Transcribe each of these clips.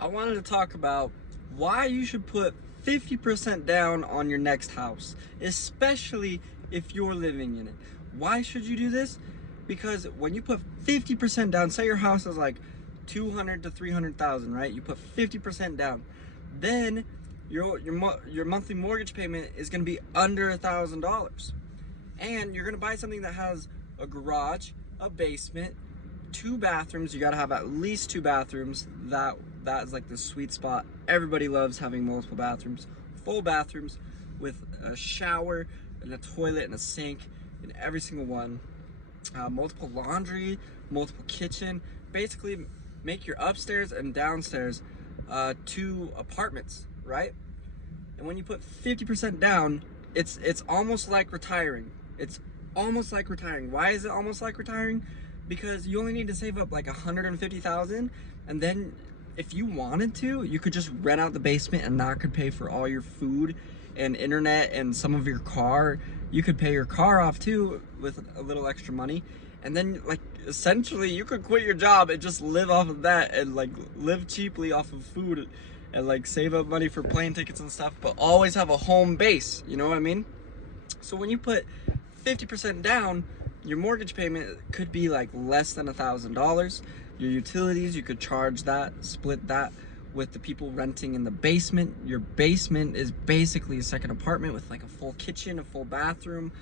I wanted to talk about why you should put 50% down on your next house, especially if you're living in it. Why should you do this? Because when you put 50% down, say your house is like 200 to 300,000, right? You put 50% down, then your monthly mortgage payment is going to be under $1,000, and you're going to buy something that has a garage, a basement, two bathrooms. You got to have at least two bathrooms. That is like the sweet spot. Everybody loves having multiple bathrooms, full bathrooms with a shower and a toilet and a sink in every single one. Multiple laundry, multiple kitchen. Basically, make your upstairs and downstairs two apartments, right? And when you put 50% down, it's almost like retiring. It's almost like retiring. Why is it almost like retiring? Because you only need to save up like 150,000, and then if you wanted to, you could just rent out the basement, and that could pay for all your food and internet and some of your car. You could pay your car off too with a little extra money, and then like essentially you could quit your job and just live off of that and like live cheaply off of food and like save up money for plane tickets and stuff, but always have a home base. You know what I mean? So when you put 50% down, your mortgage payment could be like less than $1,000. Your utilities, you could charge that, split that with the people renting in the basement. Your basement is basically a second apartment with like a full kitchen, a full bathroom,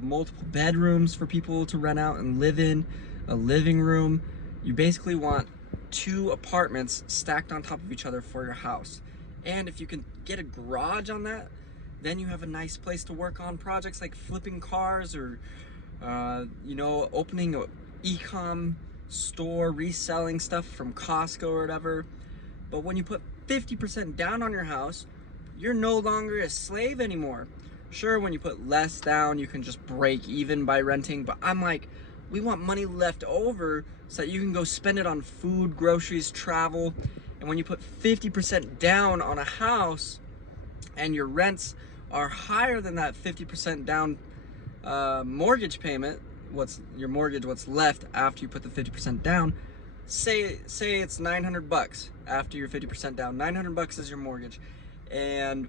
multiple bedrooms for people to rent out and live in, a living room. You basically want two apartments stacked on top of each other for your house. And if you can get a garage on that, then you have a nice place to work on projects like flipping cars or opening a e-com store, reselling stuff from Costco or whatever. But when you put 50% down on your house, you're no longer a slave anymore. Sure, when you put less down, you can just break even by renting, but I'm like, we want money left over so that you can go spend it on food, groceries, travel. And when you put 50% down on a house and your rents are higher than that 50% down mortgage payment, what's left after you put the 50% down, say it's $900 after your 50% down. $900 is your mortgage, and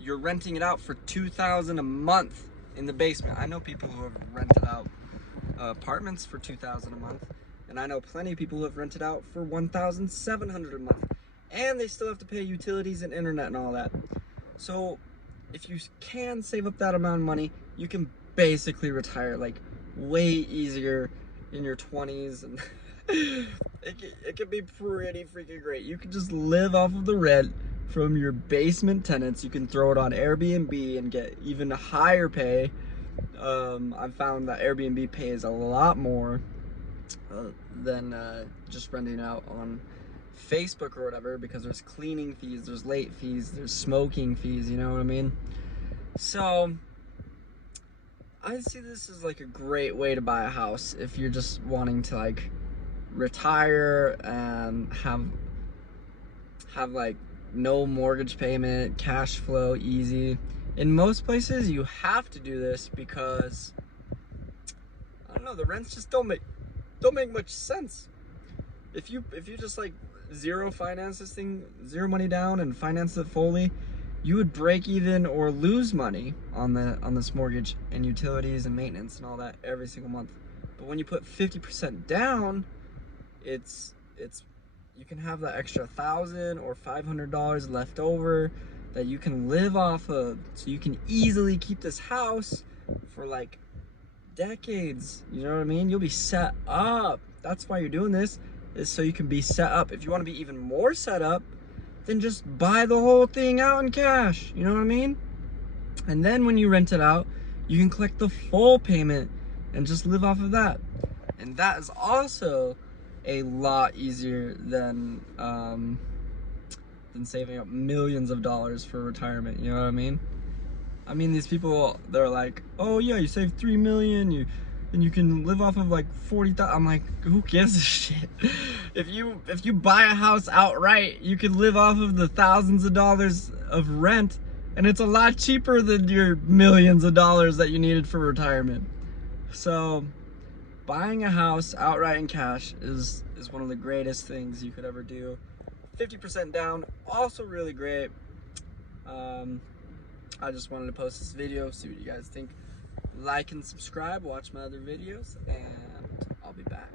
you're renting it out for $2,000 a month in the basement. I know people who have rented out apartments for $2,000 a month, and I know plenty of people who have rented out for $1,700 a month, and they still have to pay utilities and internet and all that. So if you can save up that amount of money, you can basically retire like way easier in your 20s, and it can be pretty freaking great. You can just live off of the rent from your basement tenants. You can throw it on Airbnb and get even higher pay. I've found that Airbnb pays a lot more than just renting out on Facebook or whatever, because there's cleaning fees, there's late fees, there's smoking fees, you know what I mean? So I see this as like a great way to buy a house if you're just wanting to like retire and have like no mortgage payment, cash flow, easy. In most places you have to do this because I don't know, the rents just don't make much sense. If you just like zero finance this thing, zero money down and finance it fully, you would break even or lose money on this mortgage and utilities and maintenance and all that every single month. But when you put 50% down, it's you can have that extra $1,000 or $500 left over that you can live off of, so you can easily keep this house for like decades. You know what I mean? You'll be set up. That's why you're doing this, is so you can be set up. If you want to be even more set up, then just buy the whole thing out in cash. You know what I mean? And then when you rent it out, you can collect the full payment and just live off of that. And that is also a lot easier than saving up millions of dollars for retirement. You know what I mean? I mean, these people, they're like, oh yeah, you save $3 million, and you can live off of like 40,000. I'm like, who gives a shit? If you buy a house outright, you can live off of the thousands of dollars of rent, and it's a lot cheaper than your millions of dollars that you needed for retirement. So buying a house outright in cash is one of the greatest things you could ever do. 50% down, also really great. I just wanted to post this video, see what you guys think. Like and subscribe, watch my other videos, and I'll be back.